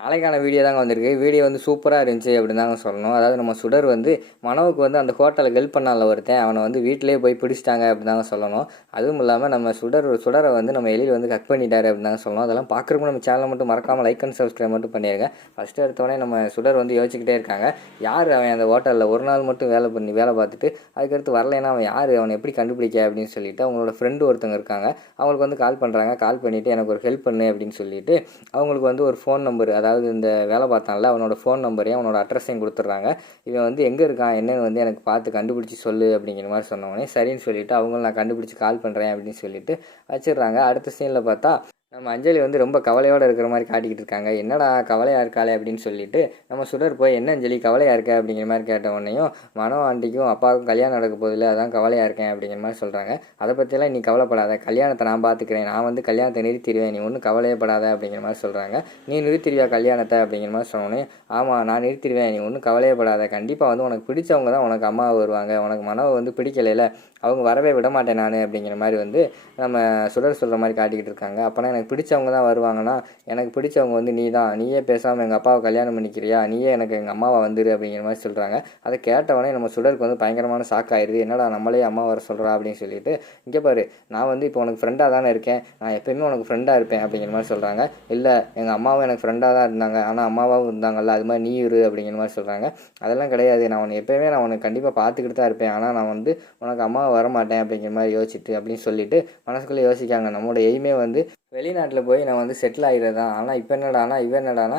நாளைக்கான வீடியோ தாங்க வந்திருக்கு. வீடியோ வந்து சூப்பராக இருந்துச்சு அப்படின்னு தாங்க சொல்லணும். அதாவது நம்ம சுடர் வந்து மனோவுக்கு வந்து அந்த ஹோட்டலில் ஹெல்ப் பண்ணால ஒருத்தன், அவனை வந்து வீட்டிலேயே போய் பிடிச்சிட்டாங்க அப்படின்னு தாங்க சொல்லணும். அதுவும் இல்லாமல் நம்ம சுடரை வந்து நம்ம எலியில் வந்து கட் பண்ணிட்டாரு அப்படின்னு தாங்க சொல்லணும். அதெல்லாம் பார்க்குறப்ப நம்ம சேனலை மட்டும் மறக்காமல் லைக் அண்ட் சப்ஸ்கிரைப் மட்டும் பண்ணிடுங்க. ஃபஸ்ட்டு எடுத்தோடனே நம்ம சுடர் வந்து யோசிச்சுக்கிட்டே இருக்காங்க, யார் அவன் அந்த ஹோட்டலில் ஒரு நாள் மட்டும் வேலை பார்த்துட்டு அதுக்கடுத்து வரலைன்னா அவன் யார், அவனை எப்படி கண்டுபிடிக்க அப்படின்னு சொல்லிட்டு அவங்களோட ஃப்ரெண்டு ஒருத்தவங்க இருக்காங்க. அவங்களுக்கு வந்து கால் பண்ணுறாங்க. கால் பண்ணிவிட்டு எனக்கு ஒரு ஹெல்ப் பண்ணு அப்படின்னு சொல்லிட்டு அவங்களுக்கு வந்து ஒரு ஃபோன் நம்பர், அதாவது இந்த வேலை பார்த்தான்ல அவனோட ஃபோன் நம்பரையும் அவனோட அட்ரஸையும் கொடுத்துட்றாங்க. இவன் வந்து எங்கே இருக்கான் என்னன்னு வந்து எனக்கு பார்த்து கண்டுபிடிச்சி சொல்லு அப்படிங்கிற மாதிரி சொன்னோடனே சரின்னு சொல்லிவிட்டு அவங்களும் நான் கண்டுபிடிச்சி கால் பண்ணுறேன் அப்படின்னு சொல்லிட்டு வச்சிடுறாங்க. அடுத்த சீனில் பார்த்தா நம்ம அஞ்சலி வந்து ரொம்ப கவலையோடு இருக்கிற மாதிரி காட்டிக்கிட்டு இருக்காங்க. என்னடா கவலையாக இருக்காளே அப்படின்னு சொல்லிட்டு நம்ம சுடர் போய் என்ன அஞ்சலி கவலையாக இருக்க அப்படிங்கிற மாதிரி கேட்ட உடனேயும் மனோ ஆண்டிக்கும் அப்பாவுக்கும் கல்யாணம் நடக்க போதில்லை, அதான் கவலையாக இருக்கேன் அப்படிங்கிற மாதிரி சொல்கிறாங்க. அதை பற்றியெல்லாம் நீ கவலைப்படாத, கல்யாணத்தை நான் பார்த்துக்கிறேன், நான் வந்து கல்யாணத்தை நிறுத்திடுவேன், நீ ஒன்றும் கவலையப்படாத அப்படிங்கிற மாதிரி சொல்கிறாங்க. நீ நிறுத்திடுவியா கல்யாணத்தை அப்படிங்கிற மாதிரி சொன்னோன்னே, ஆமாம் நான் நிறுத்திடுவேன், நீ ஒன்றும் கவலையப்படாத, கண்டிப்பாக வந்து உனக்கு பிடிச்சவங்க தான் உனக்கு அம்மா வருவாங்க, உனக்கு மனவை வந்து பிடிக்கலையில அவங்க வரவே விட மாட்டேன் நான் அப்படிங்கிற மாதிரி வந்து நம்ம சுடர் சொல்கிற மாதிரி காட்டிக்கிட்டு இருக்காங்க. அப்போனா எனக்கு பிடிச்சவங்க தான் வருவாங்கன்னா எனக்கு பிடிச்சவங்க வந்து நீயே பேசாமல் எங்கள் அப்பாவை கல்யாணம் பண்ணிக்கிறியா, நீயே எனக்கு எங்கள் அம்மாவை வந்துரு அப்படிங்கிற மாதிரி சொல்கிறாங்க. அதை கேட்டவொடனே நம்ம சுடருக்கு வந்து பயங்கரமான ஷாக் ஆயிடுது. என்னடா நம்மளே அம்மா வர சொல்கிறா அப்படின்னு சொல்லிட்டு, இங்கே பாரு நான் வந்து இப்போ உனக்கு ஃப்ரெண்டாக தானே இருக்கேன், நான் எப்போயுமே உனக்கு ஃப்ரெண்டாக இருப்பேன் அப்படிங்கிற மாதிரி சொல்கிறாங்க. இல்லை எங்கள் அம்மாவும் எனக்கு ஃப்ரெண்டாக தான் இருந்தாங்க, ஆனால் அம்மாவும் இருந்தாங்கல்ல, அது மாதிரி நீ இரு அப்படிங்கிற மாதிரி சொல்கிறாங்க. அதெல்லாம் கிடையாது, நான் உனக்கு கண்டிப்பாக பார்த்துக்கிட்டு தான் இருப்பேன், ஆனால் நான் வந்து உனக்கு அம்மா வரமாட்டேன் அப்படிங்கிற மாதிரி யோசிச்சுட்டு அப்படின்னு சொல்லிட்டு மனசுக்குள்ளே யோசிக்காங்க. நம்மளோட எய்மே வந்து வெளிநாட்டில் போய் நான் வந்து செட்டில் ஆகிடுறதான். ஆனால் இப்போ என்னடானா இவன் என்னடானா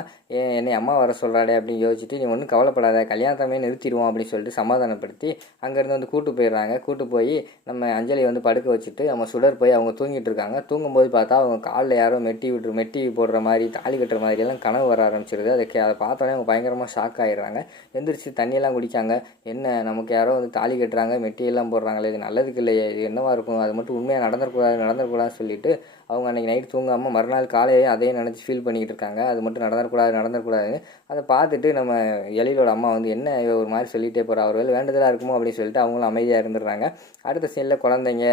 என்னை அம்மா வர சொல்கிறாடே அப்படின்னு யோசிச்சுட்டு, நீ ஒன்றும் கவலைப்படாத கல்யாணத்தமே நிறுத்திடுவோம் அப்படின்னு சொல்லிட்டு சமாதானப்படுத்தி அங்கேருந்து வந்து கூட்டு போயிடுறாங்க. கூட்டு போய் நம்ம அஞ்சலி வந்து படுக்க வச்சுட்டு நம்ம சுடர் போய் அவங்க தூங்கிட்டு இருக்காங்க. தூங்கும்போது பார்த்தா அவங்க காலில் யாரோ மெட்டி போடுற மாதிரி தாலி கட்டுற மாதிரி எல்லாம் கனவு வர ஆரம்பிச்சிருது. அதை பார்த்தோன்னே அவங்க பயங்கரமாக ஷாக் ஆகிடுறாங்க. எந்திரிச்சு தண்ணியெல்லாம் குடிக்காங்க. என்ன நமக்கு யாரோ வந்து தாலி கட்டுறாங்க, மெட்டியெல்லாம் போடுறாங்களே, இது நல்லதுக்கு இல்லையே, இது என்னவா இருக்கும், அது மட்டும் உண்மையாக நடந்துடக்கூடாதுன்னு சொல்லிட்டு அவங்க அன்றைக்கி நைட்டு தூங்காமல் மறுநாள் காலையே அதையும் நினச்சி ஃபீல் பண்ணிக்கிட்டு இருக்காங்க. அது மட்டும் நடந்துடக்கூடாதுன்னு அதை பார்த்துட்டு நம்ம எழிலோட அம்மா வந்து என்ன ஒரு மாதிரி சொல்லிகிட்டே போகிறா, அவர் வேண்டுதலாக இருக்குமோ அப்படின்னு சொல்லிட்டு அவங்களும் அமைதியாக இருந்துடுறாங்க. அடுத்த சீனில் குழந்தைங்க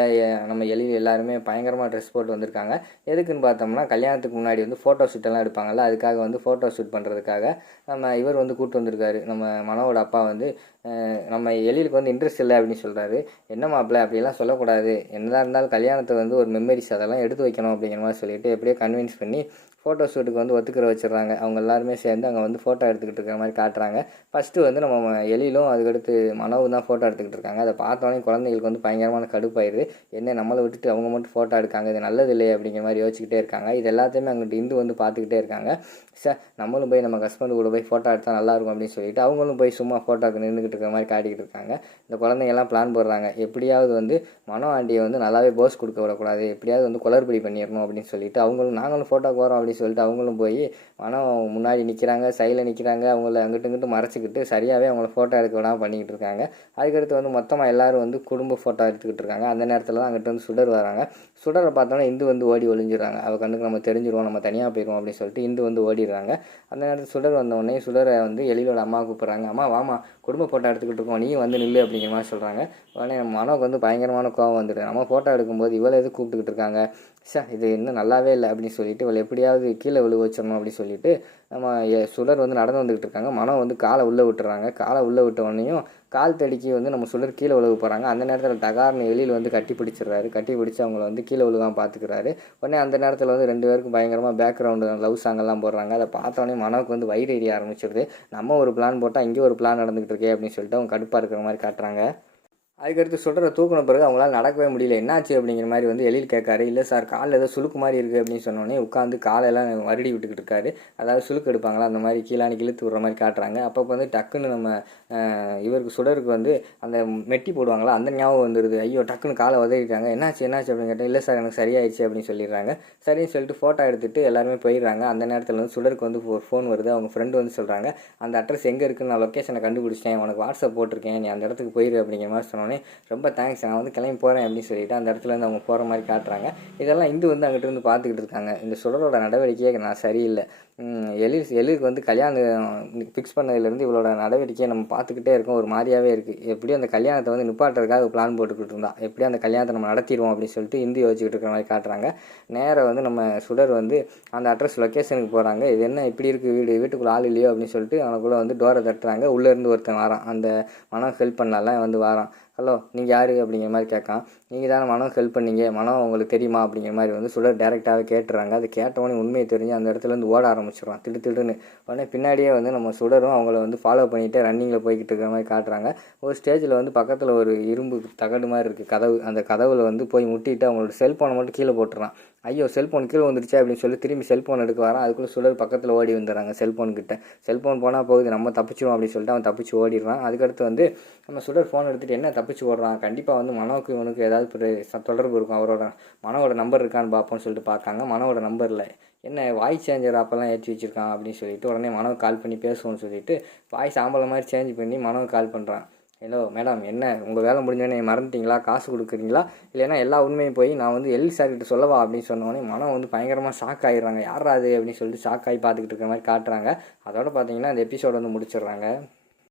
நம்ம எழில் எல்லாருமே பயங்கரமாக ட்ரெஸ் போட்டு வந்திருக்காங்க. எதுக்குன்னு பார்த்தோம்னா கல்யாணத்துக்கு முன்னாடி வந்து ஃபோட்டோ ஷூட்டெல்லாம் எடுப்பாங்கள்ல, அதுக்காக வந்து ஃபோட்டோ ஷூட் பண்ணுறதுக்காக நம்ம இவர் வந்து கூப்பிட்டு வந்திருக்காரு. நம்ம மனோவோட அப்பா வந்து நம்ம எழிலுக்கு வந்து இன்ட்ரெஸ்ட் இல்லை அப்படின்னு சொல்கிறாரு. என்ன மாப்பிள்ள அப்படிலாம் சொல்லக்கூடாது, என்னதான் இருந்தாலும் கல்யாணத்தை வந்து ஒரு மெமரிஸ் அதெல்லாம் எடுத்து வைக்கணும் அப்படிங்கிற மாதிரி சொல்லிட்டு எப்படியோ கன்வின்ஸ் பண்ணி ஃபோட்டோ ஷூட்டுக்கு வந்து ஒத்துக்கிற வச்சிடுறாங்க. அவங்க எல்லாருமே சேர்ந்து அங்கே வந்து ஃபோட்டோ எடுத்துக்கிட்டு இருக்கிற மாதிரி காட்டுறாங்க. ஃபஸ்ட்டு வந்து நம்ம எழிலும் அதுக்கடுத்து மனவும் தான் ஃபோட்டோ எடுத்துக்கிட்டு இருக்காங்க. அதை பார்த்தோன்னே குழந்தைங்களுக்கு வந்து பயங்கரமான கடுப்பாயிருது. என்ன நம்மளை விட்டுட்டு அவங்க மட்டும் ஃபோட்டோ எடுக்காங்க, இது நல்லது இல்லையே அப்படிங்கிற மாதிரி யோசிச்சுக்கிட்டே இருக்காங்க. இது எல்லாத்தையுமே அங்கிட்டு இந்து வந்து பார்த்துக்கிட்டே இருக்காங்க. நம்மளும் போய் நம்ம ஹஸ்பண்டு கூட போய் ஃபோட்டோ எடுத்தால் நல்லாயிருக்கும் அப்படின்னு சொல்லிட்டு அவங்களும் போய் சும்மா ஃபோட்டோக்கு நின்றுக்கிட்டு இருக்கிற மாதிரி காட்டிக்கிட்டு இருக்காங்க. இந்த குழந்தைங்கெல்லாம் பிளான் போடுறாங்க, எப்படியாவது வந்து மனோ ஆண்டியை வந்து நல்லாவே போஸ் கொடுக்க விடக்கூடாது, எப்படியாவது வந்து குளறுபடி பண்ணிடணும் அப்படின்னு சொல்லிட்டு நாங்களும் ஃபோட்டோக்கு வரோம் அப்படின்னு சொல்லிட்டு அவங்களும் போய் மனம் முன்னாடி நிற்கிறாங்க, சைடில் நிற்கிறாங்க. அவங்கள அங்கிட்டு மறைச்சிக்கிட்டு சரியாகவே அவங்கள ஃபோட்டோ எடுக்க விடாமல் பண்ணிக்கிட்டு இருக்காங்க. அதுக்கடுத்து வந்து மொத்தமாக எல்லோரும் வந்து குடும்ப ஃபோட்டோ எடுத்துக்கிட்டு இருக்காங்க. அந்த நேரத்தில் தான் அங்கிட்ட வந்து சுடர் வராங்க. சுடரை பார்த்தோன்னா இந்து வந்து ஓடி ஒளிஞ்சிடுறாங்க. அவள் கண்ணுக்கு நம்ம தெரிஞ்சிருவோம், நம்ம தனியாக போயிடுவோம் அப்படின்னு சொல்லிட்டு இந்து வந்து ஓடிடுறாங்க. அந்த நேரத்தில் சுடர் வந்தோடனே சுடரை வந்து எழிலோட அம்மா கூப்பிட்றாங்க. அம்மா வாமா குடும்ப ஃபோட்டோ எடுத்துக்கிட்டு இருக்கோம், நீ வந்து நில்லு அப்படிங்கிற மாதிரி சொல்கிறாங்க. உடனே நம்ம மனோக்கு வந்து பயங்கரமான கோவம் வந்துடுது. நம்ம ஃபோட்டோ எடுக்கும்போது இவளை எது கூப்பிட்டுக்கிட்டு இருக்காங்க, இது இன்னும் நல்லாவே இல்லை அப்படின்னு சொல்லிட்டு இவளை எப்படியாவது கீழே விழு வச்சிடணும் அப்படின்னு சொல்லிட்டு நம்ம சுடர் வந்து நடந்து வந்துக்கிட்டு இருக்காங்க. மனம் வந்து காலை உள்ளே விட்டுறாங்க. காலை உள்ளே விட்ட உடனேயும் கால் தடிக்கி வந்து நம்ம சுடர் கீழே விழுக போகிறாங்க. அந்த நேரத்தில் டகார்னு எழில் வந்து கட்டி பிடிச்சி அவங்கள வந்து கீழே விழுகாமல் பார்த்துக்கிறாரு. உடனே அந்த நேரத்தில் வந்து 2 பேருக்கும் பயங்கரமாக பேக்ரவுண்டு லவ் சாங்கெல்லாம் போடுறாங்க. அதை பார்த்தோன்னே மனோவுக்கு வந்து வயிறு எரிய ஆரம்பிச்சிடுது. நம்ம ஒரு பிளான் போட்டால் இங்கே ஒரு பிளான் நடந்துகிட்டு இருக்கே அப்படின்னு சொல்லிட்டு அவங்க கடுப்பாக இருக்கிற மாதிரி காட்டுறாங்க. அதுக்கடுத்து சுடரை தூக்கின பிறகு அவங்களால நடக்கவே முடியல. என்னாச்சு அப்படிங்கிற மாதிரி வந்து எழில் கேட்காரு. இல்லை சார் காலில் ஏதோ சுளுக்கு மாதிரி இருக்குது அப்படின்னு சொன்னோடனே உட்காந்து காலையெல்லாம் வருடி விட்டுக்கிட்டு இருக்காரு. அதாவது சுளுக்கு எடுப்பாங்களா அந்த மாதிரி கீழானி இழுத்து விடுற மாதிரி காட்டுறாங்க. அப்போ வந்து டக்குன்னு நம்ம இவருக்கு சுடருக்கு வந்து அந்த மெட்டி போடுவாங்களா அந்த ஞாபகம் வந்துடுது. ஐயோ டக்குன்னு காலை உதறிட்டாங்க. என்னாச்சு அப்படின்னு கேட்டேன். இல்லை சார் எனக்கு சரியாயிடுச்சு அப்படின்னு சொல்லிடுறாங்க. சரின்னு சொல்லிட்டு ஃபோட்டோ எடுத்துகிட்டு எல்லாருமே போயிடுறாங்க. அந்த நேரத்தில் வந்து சுடருக்கு வந்து ஒரு ஃபோன் வருது. அவங்க ஃப்ரெண்டு வந்து சொல்கிறாங்க, அந்த அட்ரஸ் எங்கே இருக்குன்னு நான் லொக்கேஷனை கண்டுபிடிச்சிட்டேன், உனக்கு வாட்ஸ்அப் போட்டிருக்கேன், நீ அந்த இடத்துக்கு போயிரு அப்படிங்கிற மாதிரி சொன்னோன்னே சொன்னோடனே ரொம்ப தேங்க்ஸ், நான் வந்து கிளம்பி போகிறேன் அப்படின்னு சொல்லிட்டு அந்த இடத்துலேருந்து அவங்க போகிற மாதிரி காட்டுறாங்க. இதெல்லாம் இந்து வந்து அங்கிட்ட இருந்து பார்த்துக்கிட்டு இருக்காங்க. இந்த சுடரோட நடவடிக்கையே நான் சரியில்லை, எழிலுக்கு வந்து கல்யாணம் ஃபிக்ஸ் பண்ணதுலேருந்து இவளோட நடவடிக்கையை நம்ம பார்த்துக்கிட்டே இருக்கோம், ஒரு மாதிரியாகவே இருக்குது. எப்படியும் அந்த கல்யாணத்தை வந்து நிப்பாட்டுறதுக்காக பிளான் போட்டுக்கிட்டு இருந்தா, எப்படியும் அந்த கல்யாணத்தை நம்ம நடத்திடுவோம் அப்படின்னு சொல்லிட்டு இந்து யோசிச்சுக்கிட்டு இருக்கிற மாதிரி காட்டுறாங்க. நேராக வந்து நம்ம சுடர் வந்து அந்த அட்ரஸ் லொக்கேஷனுக்கு போகிறாங்க. இது என்ன இப்படி இருக்குது வீட்டுக்குள்ளே ஆள் இல்லையோ அப்படின்னு சொல்லிட்டு அவனுக்குள்ளே வந்து டோரை தட்டுறாங்க. உள்ளேருந்து ஒருத்தன் வரான், அந்த மனம் ஹெல்ப் பண்ணலாம் வந்து வரான். ஹலோ நீங்கள் யார் அப்படிங்கிற மாதிரி கேட்கான். நீங்கள் தானே மனம் ஹெல்ப் பண்ணீங்க, மனம் உங்களுக்கு தெரியுமா அப்படிங்கிற மாதிரி வந்து சுடர் டேரெக்டாகவே கேட்டுறாங்க. அது கேட்டவொடனே உண்மையை தெரிஞ்சு அந்த இடத்துலேருந்து ஓட ஆரம்பிச்சிடுவான் திடுன்னு. உடனே பின்னாடியே வந்து நம்ம சுடரும் அவங்கள வந்து ஃபாலோ பண்ணிகிட்டே ரன்னிங்கில் போய்கிட்டு இருக்கிற மாதிரி காட்டுறாங்க. ஒரு ஸ்டேஜில் வந்து பக்கத்தில் ஒரு இரும்பு தகடு மாதிரி இருக்குது கதவு, அந்த கதவுல வந்து போய் முட்டிட்டு அவங்களோட செல்ஃபோனை மட்டும் கீழே போட்டுறான். ஐயோ செல்ஃபோன் கீழே வந்துருச்சு அப்படின்னு சொல்லி திரும்பி செல்ஃபோன் எடுக்க வரான். அதுக்குள்ளே சுடர் பக்கத்தில் ஓடி வந்துடுறாங்க செல்ஃபோன்கிட்ட. செல்ஃபோன் போனால் போகுது, நம்ம தப்பிச்சிடும் அப்படின்னு சொல்லிட்டு அவன் தப்பிச்சு ஓடிடுறான். அதுக்கடுத்து வந்து நம்ம சுடர் ஃபோன் எடுத்துகிட்டு என்ன தப்பிச்சு ஓடுறான், கண்டிப்பாக வந்து மனோவுக்கு இவனுக்கு ஏதாவது தொடர்பு இருக்கும், அவரோட மனோவோட நம்பர் இருக்கான்னு பார்ப்போம்னு சொல்லிட்டு பார்க்காங்க. மனோவோட நம்பர் இல்லை, என்ன வாய்ஸ் சேஞ்சர் அப்போல்லாம் ஏற்றி வச்சுருக்கான் அப்படின்னு சொல்லிட்டு உடனே மனோவுக்கு கால் பண்ணி பேசுவோன்னு சொல்லிட்டு வாய்ஸ் ஆம்பளை மாதிரி சேஞ்ச் பண்ணி மனோவுக்கு கால் பண்ணுறான். ஹலோ மேடம், என்ன உங்கள் வேலை முடிஞ்சோடனே மறந்துட்டீங்களா, காசு கொடுக்குறீங்களா, இல்லைன்னா எல்லா உண்மையும் போய் நான் வந்து எல் சார்கிட்ட சொல்லவா அப்படின்னு சொன்னோடனே மனம் வந்து பயங்கரமாக ஷாக் ஆகிடுறாங்க. யாரா அது அப்படின்னு சொல்லிட்டு ஷாக் ஆகி பார்த்துக்கிட்டு இருக்கிற மாதிரி காட்டுறாங்க. அதோட பார்த்தீங்கன்னா அந்த எபிசோடு வந்து முடிச்சிடுறாங்க.